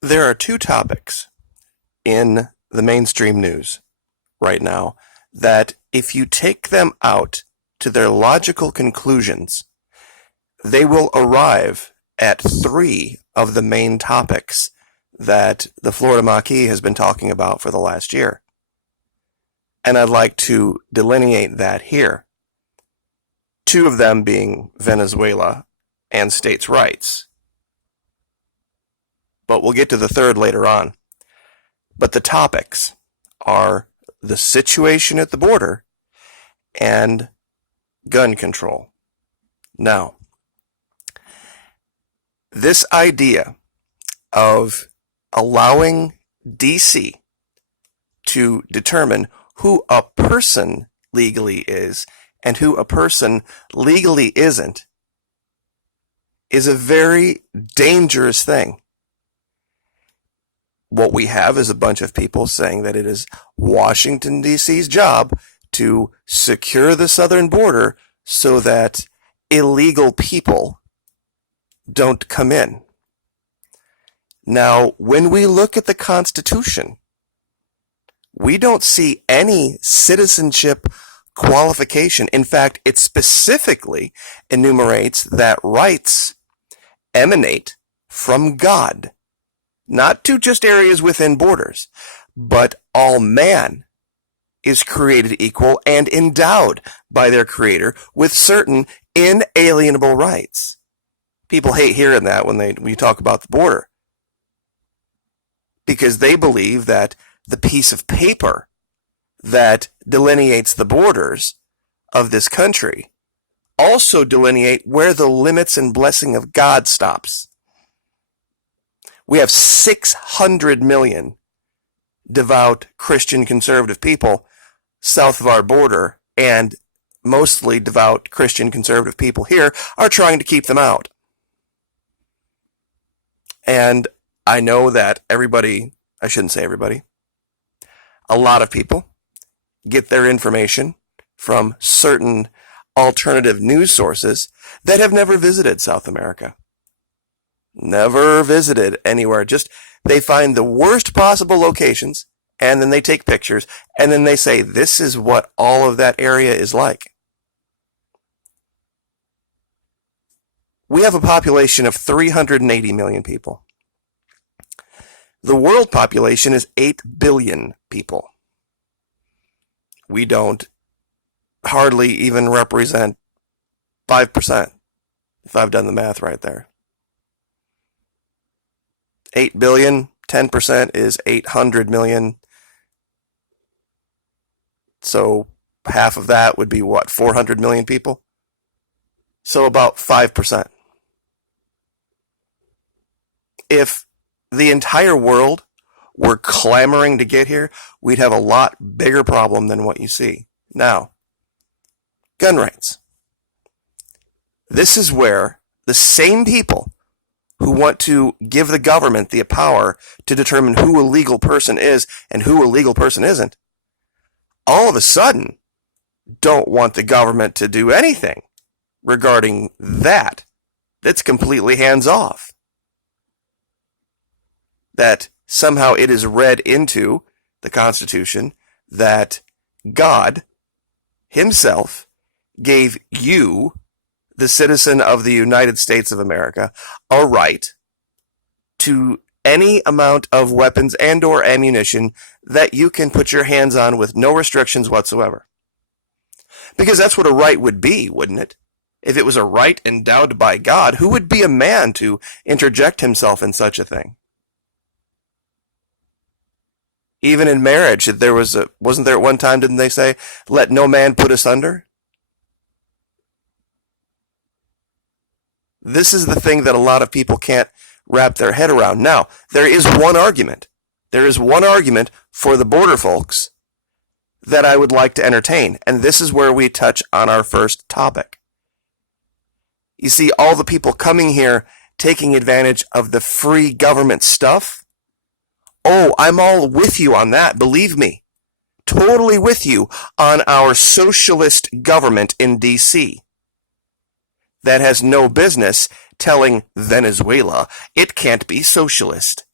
There are two topics in the mainstream news right now that, if you take them out to their logical conclusions, they will arrive at three of the main topics that the Florida Maquis has been talking about for the last year. And I'd like to delineate that here. Two of them being Venezuela and states' rights. But we'll get to the third later on. But the topics are the situation at the border and gun control. Now, this idea of allowing DC to determine who a person legally is and who a person legally isn't is a very dangerous thing. What we have is a bunch of people saying that it is Washington, D.C.'s job to secure the southern border so that illegal people don't come in. Now, when we look at the Constitution, we don't see any citizenship qualification. In fact, it specifically enumerates that rights emanate from God, not to just areas within borders, but all man is created equal and endowed by their Creator with certain inalienable rights. People hate hearing that when we talk about the border, because they believe that the piece of paper that delineates the borders of this country also delineate where the limits and blessing of God stops. We have 600 million devout Christian conservative people south of our border, and mostly devout Christian conservative people here are trying to keep them out. And I know that everybody, I shouldn't say everybody, a lot of people get their information from certain alternative news sources that have never visited South America. Never visited anywhere. Just they find the worst possible locations, and then they take pictures, and then they say, this is what all of that area is like. We have a population of 380 million people. The world population is 8 billion people. We don't hardly even represent 5%, if I've done the math right there. 8 billion, 10% is 800 million. So half of that would be what, 400 million people? So about 5%. If the entire world were clamoring to get here, we'd have a lot bigger problem than what you see now. Gun rights. This is where the same people who want to give the government the power to determine who a legal person is and who a legal person isn't, all of a sudden don't want the government to do anything regarding that. That's completely hands off. That somehow it is read into the Constitution that God himself gave you, the citizen of the United States of America, a right to any amount of weapons and or ammunition that you can put your hands on with no restrictions whatsoever. Because that's what a right would be, wouldn't it? If it was a right endowed by God, who would be a man to interject himself in such a thing? Even in marriage, wasn't there at one time, didn't they say, let no man put us under? This is the thing that a lot of people can't wrap their head around. Now, there is one argument. There is one argument for the border folks that I would like to entertain, and this is where we touch on our first topic. You see, all the people coming here taking advantage of the free government stuff, oh, I'm all with you on that, believe me. Totally with you on our socialist government in D.C. that has no business telling Venezuela it can't be socialist.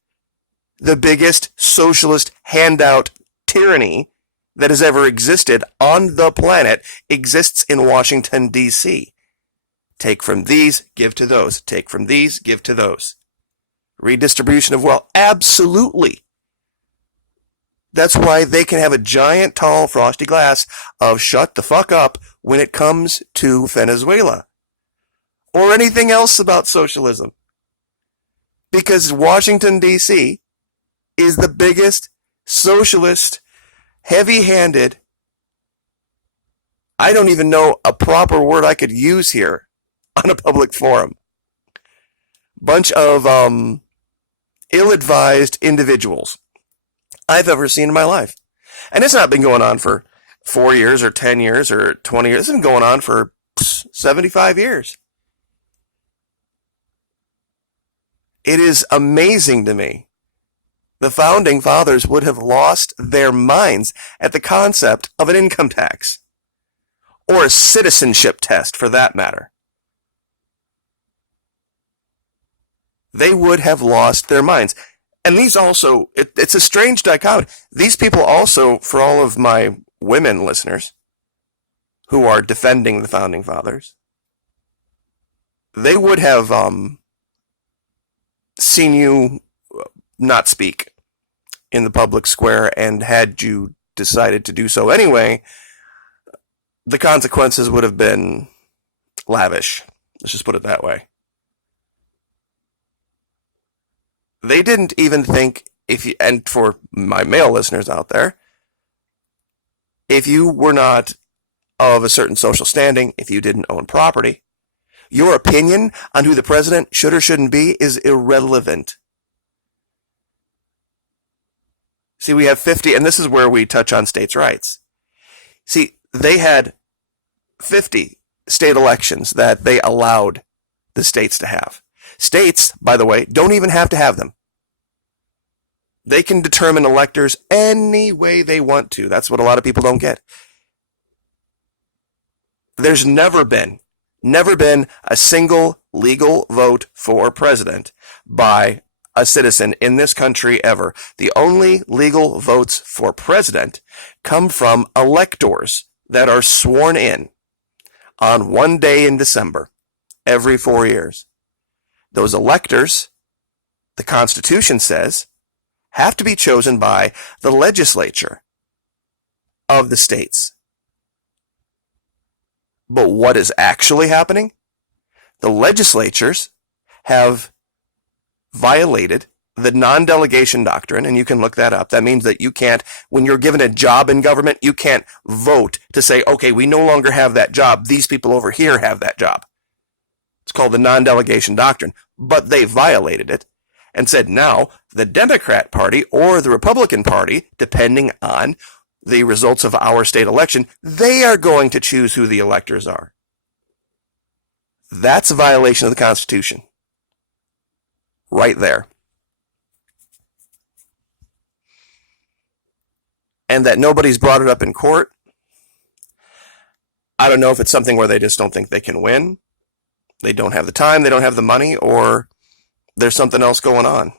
The biggest socialist handout tyranny that has ever existed on the planet exists in Washington, D.C. Take from these, give to those. Take from these, give to those. Redistribution of wealth. Absolutely. That's why they can have a giant, tall, frosty glass of shut the fuck up when it comes to Venezuela. Or anything else about socialism. Because Washington, D.C. is the biggest socialist, heavy-handed, I don't even know a proper word I could use here on a public forum. Bunch of ill-advised individuals I've ever seen in my life. And it's not been going on for 4 years or 10 years or 20 years. It's been going on for 75 years. It is amazing to me. The founding fathers would have lost their minds at the concept of an income tax. Or a citizenship test, for that matter. They would have lost their minds. And these also, it's a strange dichotomy. These people also, for all of my women listeners who are defending the founding fathers, they would have seen you not speak in the public square, and had you decided to do so anyway, the consequences would have been lavish. Let's just put it that way. They didn't even think, and for my male listeners out there, if you were not of a certain social standing, if you didn't own property, your opinion on who the president should or shouldn't be is irrelevant. See, we have 50, and this is where we touch on states' rights. See, they had 50 state elections that they allowed the states to have. States, by the way, don't even have to have them. They can determine electors any way they want to. That's what a lot of people don't get. There's never been a single legal vote for president by a citizen in this country ever. The only legal votes for president come from electors that are sworn in on one day in December every 4 years. Those electors, the Constitution says, have to be chosen by the legislature of the states. But what is actually happening? The legislatures have violated the non-delegation doctrine, and you can look that up. That means that you can't, when you're given a job in government, you can't vote to say, okay, we no longer have that job. These people over here have that job. It's called the non-delegation doctrine. But they violated it and said now the Democrat Party or the Republican Party, depending on the results of our state election, they are going to choose who the electors are. That's a violation of the Constitution. Right there. And that nobody's brought it up in court. I don't know if it's something where they just don't think they can win. They don't have the time, they don't have the money, or there's something else going on.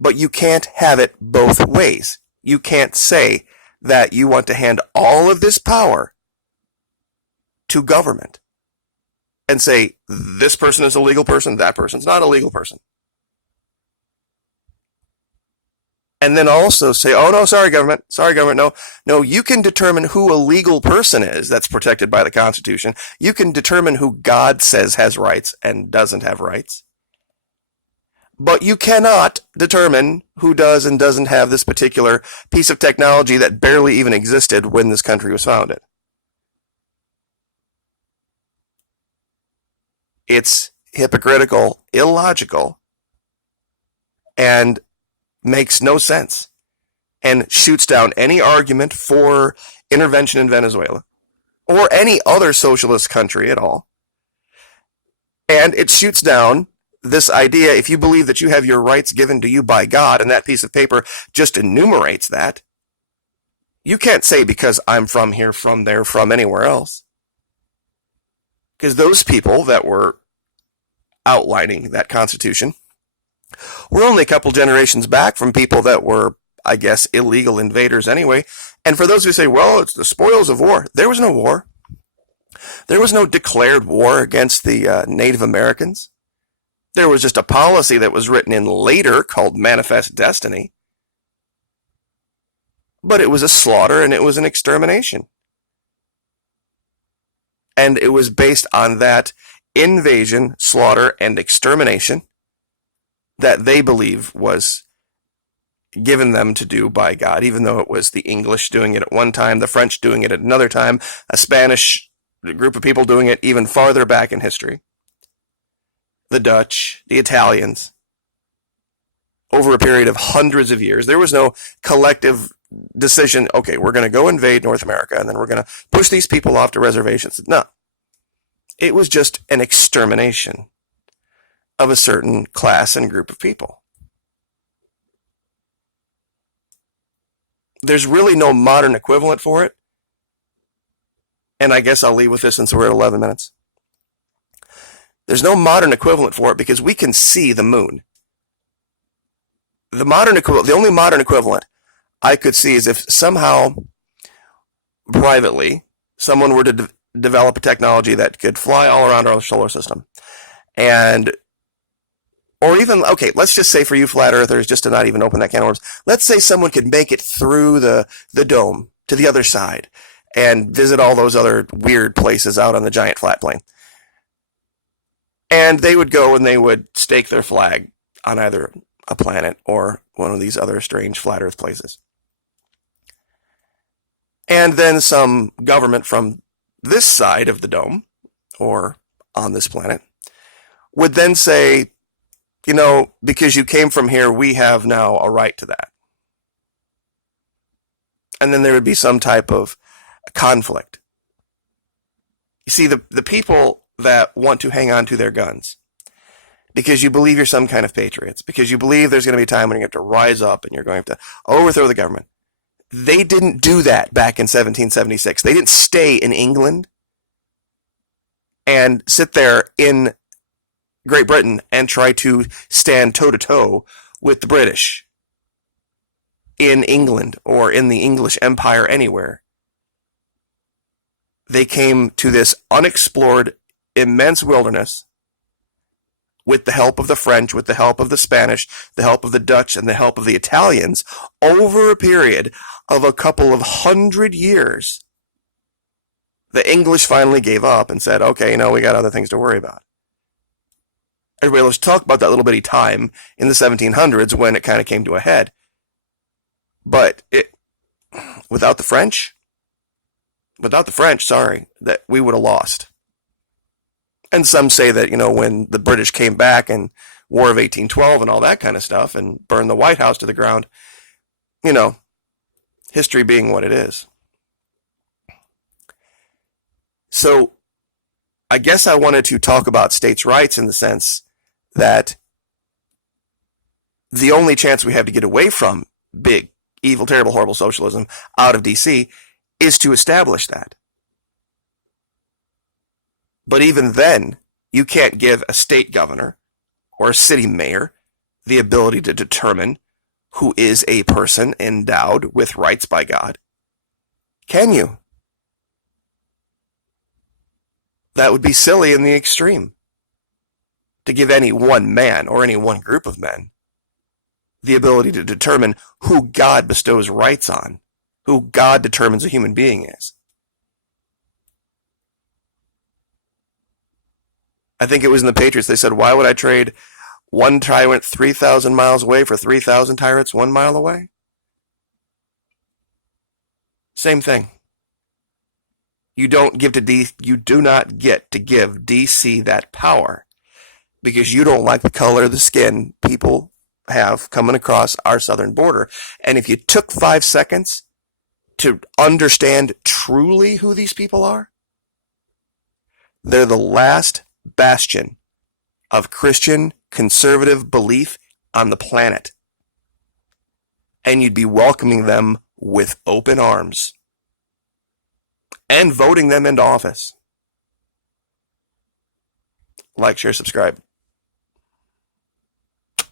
But you can't have it both ways. You can't say that you want to hand all of this power to government and say, this person is a legal person, that person's not a legal person. And then also say, oh no, sorry government, no, you can determine who a legal person is that's protected by the Constitution. You can determine who God says has rights and doesn't have rights. But you cannot determine who does and doesn't have this particular piece of technology that barely even existed when this country was founded. It's hypocritical, illogical, and makes no sense, and shoots down any argument for intervention in Venezuela or any other socialist country at all. And it shoots down this idea, if you believe that you have your rights given to you by God and that piece of paper just enumerates that, you can't say because I'm from here, from there, from anywhere else. Because those people that were outlining that Constitution We're only a couple generations back from people that were, I guess, illegal invaders anyway. And for those who say, well, it's the spoils of war, there was no war. There was no declared war against the Native Americans. There was just a policy that was written in later called Manifest Destiny. But it was a slaughter and it was an extermination. And it was based on that invasion, slaughter, and extermination that they believe was given them to do by God, even though it was the English doing it at one time, the French doing it at another time, a Spanish group of people doing it even farther back in history, the Dutch, the Italians, over a period of hundreds of years. There was no collective decision, okay, we're going to go invade North America and then we're going to push these people off to reservations. No. It was just an extermination of a certain class and group of people. There's really no modern equivalent for it. And I guess I'll leave with this since we're at 11 minutes. There's no modern equivalent for it because we can see the moon. The only modern equivalent I could see is if somehow, privately, someone were to develop a technology that could fly all around our solar system. Or even, okay, let's just say for you flat earthers, just to not even open that can of worms, let's say someone could make it through the dome to the other side and visit all those other weird places out on the giant flat plane. And they would go and they would stake their flag on either a planet or one of these other strange flat earth places. And then some government from this side of the dome, or on this planet, would then say, you know, because you came from here, we have now a right to that. And then there would be some type of conflict. You see, the people that want to hang on to their guns, because you believe you're some kind of patriots, because you believe there's going to be a time when you have to rise up and you're going to overthrow the government. They didn't do that back in 1776. They didn't stay in England and sit there in Great Britain and try to stand toe-to-toe with the British in England or in the English Empire anywhere. They came to this unexplored, immense wilderness with the help of the French, with the help of the Spanish, the help of the Dutch, and the help of the Italians over a period of a couple of 100 years. The English finally gave up and said, okay, we got other things to worry about. Everybody loves to talk about that little bitty time in the 1700s when it kind of came to a head. But without the French, that we would have lost. And some say that, when the British came back in War of 1812 and all that kind of stuff and burned the White House to the ground, history being what it is. So I guess I wanted to talk about states' rights in the sense that the only chance we have to get away from big, evil, terrible, horrible socialism out of DC is to establish that. But even then, you can't give a state governor or a city mayor the ability to determine who is a person endowed with rights by God. Can you? That would be silly in the extreme. To give any one man or any one group of men the ability to determine who God bestows rights on, who God determines a human being is. I think it was in the Patriots, they said, why would I trade one tyrant 3,000 miles away for 3,000 tyrants 1 mile away? Same thing. You do not get to give DC that power because you don't like the color of the skin people have coming across our southern border. And if you took 5 seconds to understand truly who these people are, they're the last bastion of Christian conservative belief on the planet. And you'd be welcoming them with open arms and voting them into office. Like, share, subscribe.